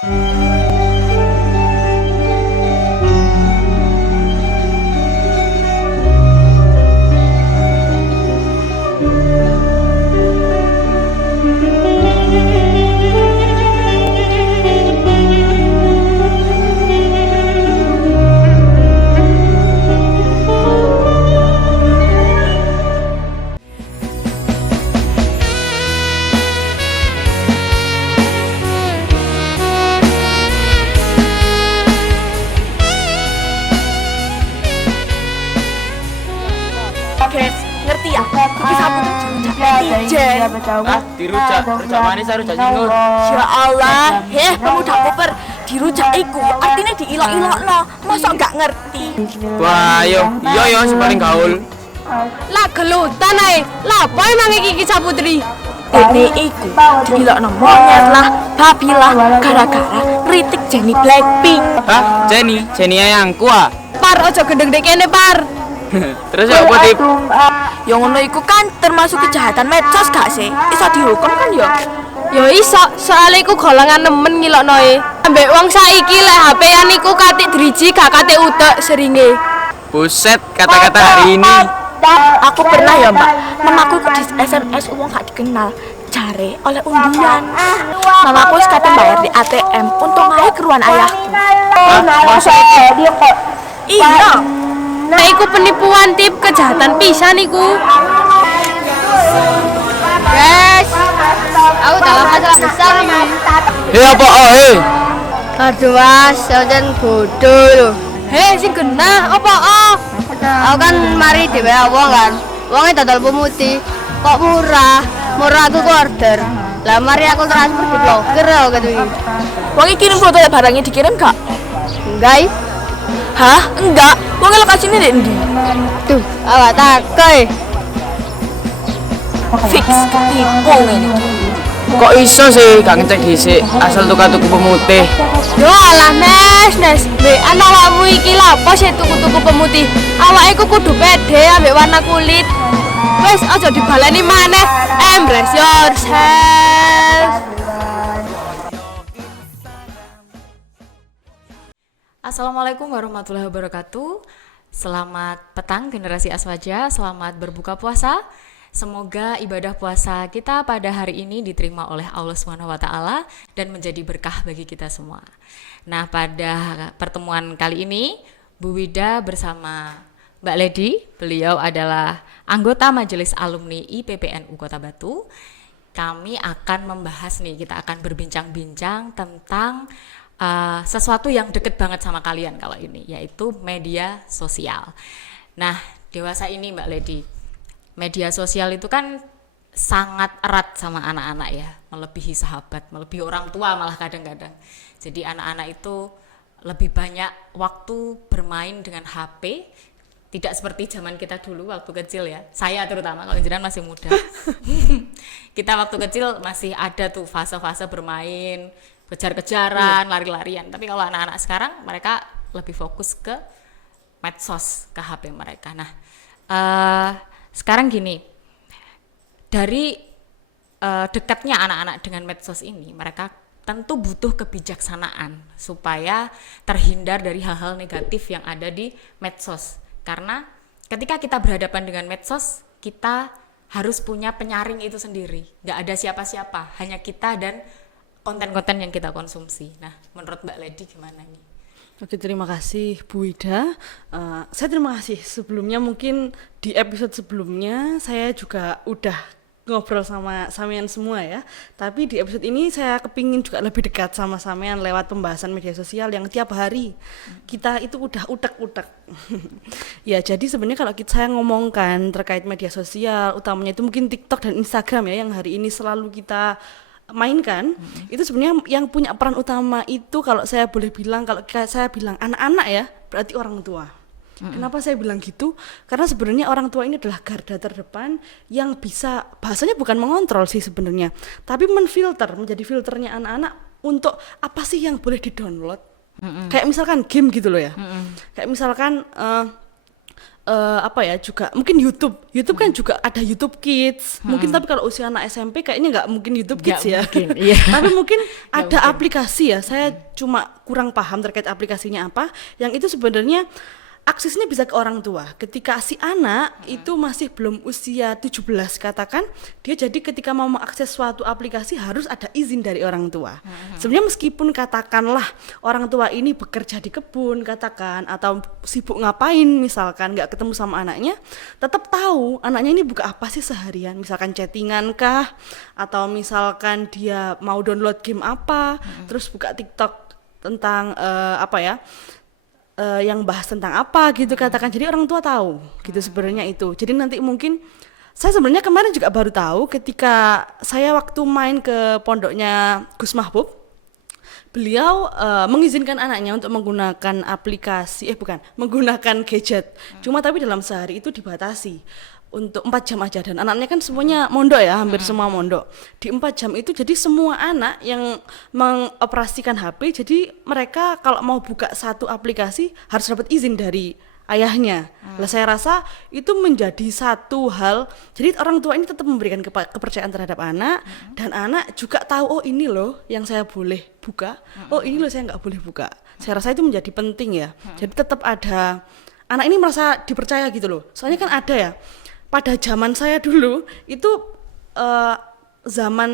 Guys, ngerti ya? Kuki sapu netizen. Dirujak manis harus rujak nyingur. Ya Allah, pemuda koper dirujak iku artinya diilok-ilokno. Masa enggak ngerti? Wah, iya sing paling gaul. Lah gelutan ae. Lah apa emang iki Saputri? Dene iku diilokno monyet lah, babi lah, gara-gara kritik Jennie Blackpink. Hah? Jennie yang kuah. Par ojo gendeng kene par. Terus ya apa tip? Yang ngono iku kan termasuk kejahatan medsos gak sih? Iso dihukum kan ya? Yo iso, soalnya iku golongan nemen ngilokno e. Ambek wong saiki lek HP-an iku katik driji gak katik utek seringe. Buset, kata-kata hari ini. Aku pernah ya mbak, mamaku ikut di SMS uang gak dikenal jare oleh undian. Mamaku sekatan bayar di ATM untuk naik keruan ayahku. Maksudnya Iya. Nah iku penipuan tip kejahatan pisan iku. Guys, aku dalam masalah besar ini. apa Aduh mas, jangan bodoh loh. Hei sing genah, apa Aku kan mari dhewe wong kan. Wonge dodol pemutih. Kok murah aku ku order. Lah mari aku transfer di blogger kok gitu iki. Wong iki kirim foto barangnya dikirim gak? Enggak. Hah? Enggak. Wong lokasinya di endi? Tuh, awak takoy. Fix ketipu ini. kok iso sih gak ngecek dhisik asal tuku pemutih. Yo alah Nes, mbek ana awakmu iki lha apa sih tuku-tuku pemutih? Awake ku kudu pede ambek warna kulit. Wes aja dibaleni maneh. Embrace yourself. Assalamualaikum warahmatullahi wabarakatuh. Selamat petang generasi Aswaja, selamat berbuka puasa. Semoga ibadah puasa kita pada hari ini diterima oleh Allah SWT dan menjadi berkah bagi kita semua. Nah, pada pertemuan kali ini Bu Wida bersama Mbak Lady, beliau adalah anggota Majelis Alumni IPPNU Kota Batu. Kami akan membahas nih, kita akan berbincang-bincang tentang sesuatu yang deket banget sama kalian kalau ini, yaitu media sosial. Nah, dewasa ini Mbak Lady, media sosial itu kan sangat erat sama anak-anak ya, melebihi sahabat, melebihi orang tua malah kadang-kadang. Jadi anak-anak itu lebih banyak waktu bermain dengan HP, tidak seperti zaman kita dulu waktu kecil ya. Saya terutama, kalau jenengan masih muda. Kita waktu kecil masih ada tuh fase-fase bermain, kejar-kejaran, lari-larian. Tapi kalau anak-anak sekarang mereka lebih fokus ke medsos, ke HP mereka. Nah, sekarang gini, dari dekatnya anak-anak dengan medsos ini, mereka tentu butuh kebijaksanaan supaya terhindar dari hal-hal negatif yang ada di medsos. Karena ketika kita berhadapan dengan medsos, kita harus punya penyaring itu sendiri. Nggak ada siapa-siapa, hanya kita dan konten-konten yang kita konsumsi. Nah, menurut Mbak Lady gimana nih? Oke, terima kasih Bu Wida. Saya terima kasih sebelumnya, mungkin di episode sebelumnya saya juga udah ngobrol sama Samian semua ya. Tapi di episode ini saya kepingin juga lebih dekat sama Samian lewat pembahasan media sosial yang tiap hari kita itu udah utek-utek. Ya, jadi sebenarnya kalau saya ngomongkan terkait media sosial, utamanya itu mungkin TikTok dan Instagram ya, yang hari ini selalu kita mainkan, itu sebenarnya yang punya peran utama itu, kalau saya boleh bilang, kalau saya bilang anak-anak ya, berarti orang tua. Kenapa saya bilang gitu? Karena sebenarnya orang tua ini adalah garda terdepan yang bisa, bahasanya bukan mengontrol sih sebenarnya, tapi menfilter, menjadi filternya anak-anak untuk apa sih yang boleh di-download. Kayak misalkan game gitu loh ya. Kayak misalkan apa ya, juga mungkin YouTube kan juga ada YouTube Kids mungkin, tapi kalau usia anak SMP kayaknya nggak mungkin YouTube Kids ya. Mungkin, iya. Tapi mungkin ada aplikasi ya, saya cuma kurang paham terkait aplikasinya apa yang itu sebenarnya aksesnya bisa ke orang tua. Ketika si anak itu masih belum usia 17 katakan, dia jadi ketika mau mengakses suatu aplikasi harus ada izin dari orang tua. Sebenarnya meskipun katakanlah orang tua ini bekerja di kebun katakan, atau sibuk ngapain misalkan nggak ketemu sama anaknya, tetap tahu anaknya ini buka apa sih seharian, misalkan chattingan kah, atau misalkan dia mau download game apa, terus buka TikTok tentang yang bahas tentang apa gitu katakan. Jadi orang tua tahu gitu sebenarnya itu. Jadi nanti mungkin saya sebenarnya kemarin juga baru tahu ketika saya waktu main ke pondoknya Gus Mahbub, beliau mengizinkan anaknya untuk menggunakan menggunakan gadget. Cuma tapi dalam sehari itu dibatasi untuk 4 jam aja, dan anaknya kan semuanya mondok ya, hampir semua mondok. Di 4 jam itu jadi semua anak yang mengoperasikan HP, jadi mereka kalau mau buka satu aplikasi harus dapat izin dari ayahnya. Lah saya rasa itu menjadi satu hal, jadi orang tua ini tetap memberikan kepercayaan terhadap anak, dan anak juga tahu oh ini loh yang saya boleh buka, oh ini loh saya nggak boleh buka. Saya rasa itu menjadi penting ya. Jadi tetap ada, anak ini merasa dipercaya gitu loh. Soalnya kan ada ya, pada zaman saya dulu itu zaman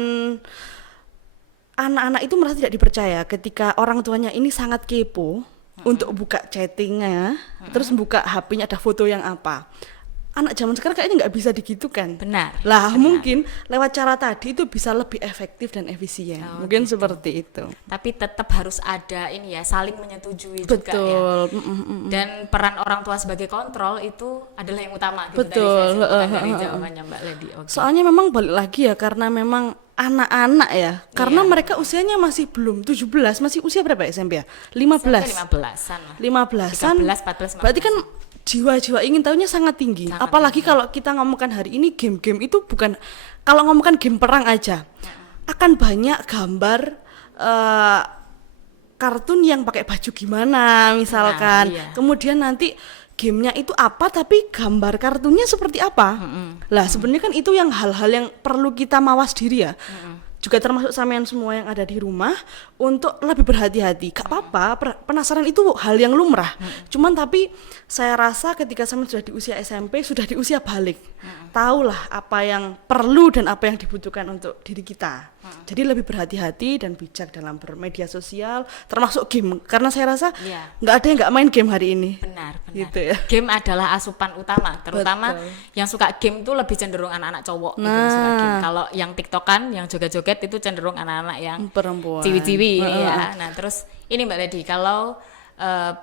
anak-anak itu merasa tidak dipercaya ketika orang tuanya ini sangat kepo untuk buka chattingnya, terus buka HP-nya ada foto yang apa. Anak zaman sekarang kayaknya nggak bisa digitukan. Benar. Lah benar. mungkin lewat cara tadi itu bisa lebih efektif dan efisien. Mungkin gitu. seperti itu. Tapi tetap harus ada ini ya, saling menyetujui juga ya. Betul. Dan peran orang tua sebagai kontrol itu adalah yang utama gitu. Betul. Tadi saya sebutkan dari jawabannya Mbak Lady. Okay. Soalnya memang balik lagi ya, karena memang anak-anak ya, karena mereka usianya masih belum 17, masih usia berapa ya SMP ya? 15. 15-an lah. 15-an. 13, 14, 15. Berarti kan jiwa-jiwa ingin tahunya sangat tinggi. Sangat Apalagi tinggi. kalau kita ngomongkan hari ini game-game itu bukan, kalau ngomongkan game perang aja, akan banyak gambar kartun yang pakai baju gimana misalkan. Iya. Kemudian nanti gamenya itu apa tapi gambar kartunnya seperti apa. Lah sebenarnya kan itu yang hal-hal yang perlu kita mawas diri ya. Juga termasuk sampean semua yang ada di rumah untuk lebih berhati-hati. Gak apa-apa, penasaran itu hal yang lumrah. Cuman tapi saya rasa ketika sampean sudah di usia SMP, sudah di usia balik, tahulah apa yang perlu dan apa yang dibutuhkan untuk diri kita. Jadi lebih berhati-hati dan bijak dalam bermedia sosial, termasuk game. Karena saya rasa nggak ada yang nggak main game hari ini. Benar. Gitu ya. Game adalah asupan utama, terutama yang suka game tuh lebih cenderung anak-anak cowok gitu yang suka game. Kalau yang TikTokan, yang joget-joget itu cenderung anak-anak yang perempuan, ciwi-ciwi ya. Nah, terus ini Mbak Lady, kalau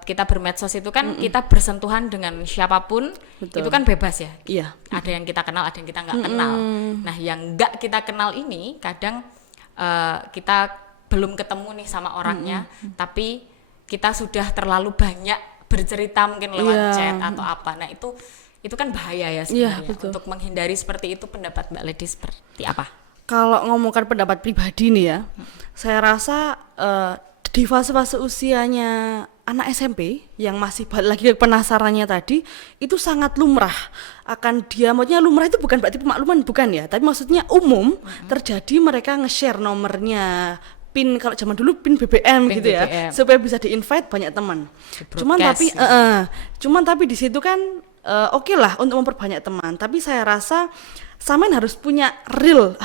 kita bermedsos itu kan kita bersentuhan dengan siapapun. Itu kan bebas ya. Iya. Ada yang kita kenal, ada yang kita nggak kenal. Nah, yang nggak kita kenal ini kadang kita belum ketemu nih sama orangnya, tapi kita sudah terlalu banyak bercerita mungkin lewat chat atau apa. Nah, itu kan bahaya ya sebenarnya. Untuk menghindari seperti itu, pendapat Mbak Lady seperti apa? Kalau ngomongkan pendapat pribadi nih ya, saya rasa di fase-fase usianya anak SMP yang masih balik lagi ke penasarannya tadi, itu sangat lumrah akan dia, maksudnya lumrah itu bukan berarti pemakluman, bukan ya, tapi maksudnya umum terjadi mereka nge-share nomornya, pin, kalau zaman dulu pin BBM gitu ya, supaya bisa di-invite banyak teman. Cuman tapi di situ kan oke lah untuk memperbanyak teman, tapi saya rasa sampean harus punya rule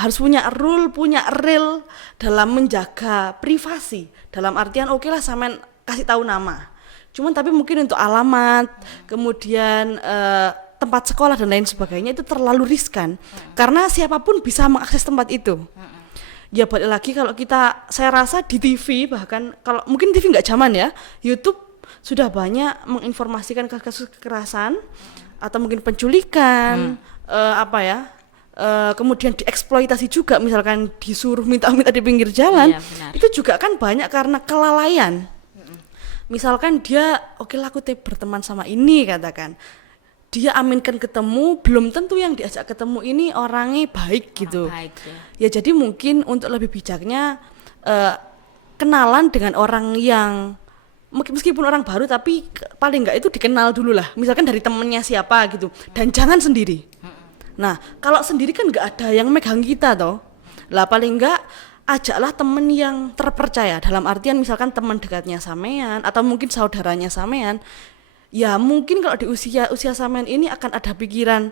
dalam menjaga privasi. Dalam artian oke lah sampean kasih tahu nama. Cuman tapi mungkin untuk alamat, kemudian tempat sekolah dan lain sebagainya itu terlalu riskan. Karena siapapun bisa mengakses tempat itu. Ya balik lagi kalau saya rasa di TV, bahkan kalau mungkin TV nggak zaman ya, YouTube sudah banyak menginformasikan kasus kekerasan atau mungkin penculikan, kemudian dieksploitasi juga, misalkan disuruh minta-minta di pinggir jalan, itu juga kan banyak karena kelalaian. Misalkan dia oke lah aku berteman sama ini katakan, dia aminkan ketemu, belum tentu yang diajak ketemu ini orangnya baik gitu. Ya jadi mungkin untuk lebih bijaknya kenalan dengan orang yang meskipun orang baru tapi paling nggak itu dikenal dulu lah, misalkan dari temennya siapa gitu, dan jangan sendiri. Nah kalau sendiri kan nggak ada yang megang kita toh, lah paling nggak ajaklah temen yang terpercaya, dalam artian misalkan teman dekatnya sampean atau mungkin saudaranya sampean. Ya mungkin kalau di usia sampean ini akan ada pikiran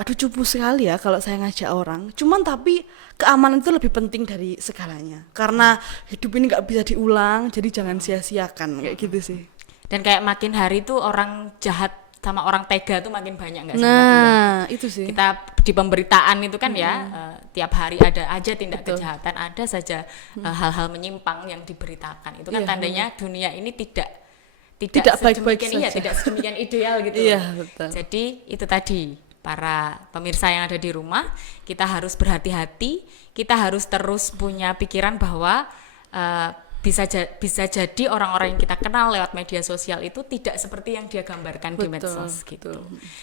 aduh cupu sekali ya kalau saya ngajak orang, cuman tapi keamanan itu lebih penting dari segalanya, karena hidup ini nggak bisa diulang, jadi jangan sia-siakan kayak gitu sih. Dan kayak makin hari tuh orang jahat sama orang tega tuh makin banyak nggak sih? Mbak? Nah itu sih Kita di pemberitaan itu kan ya tiap hari ada aja tindak kejahatan, ada saja hal-hal menyimpang yang diberitakan. Itu kan Iya, tandanya dunia ini tidak baik-baik sedemikian, saja. tidak sedemikian ideal gitu. Iya, betul. Jadi itu tadi para pemirsa yang ada di rumah, kita harus berhati-hati, kita harus terus punya pikiran bahwa bisa jadi orang-orang yang kita kenal lewat media sosial itu tidak seperti yang dia gambarkan di medsos gitu.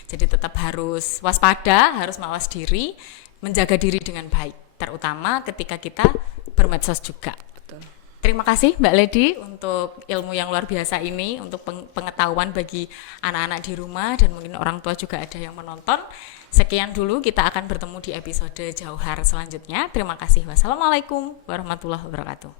Jadi tetap harus waspada, harus mawas diri, menjaga diri dengan baik, terutama ketika kita bermedsos juga. Terima kasih Mbak Lady untuk ilmu yang luar biasa ini, untuk pengetahuan bagi anak-anak di rumah dan mungkin orang tua juga ada yang menonton. Sekian dulu, kita akan bertemu di episode Jauhar selanjutnya. Terima kasih. Wassalamualaikum warahmatullahi wabarakatuh.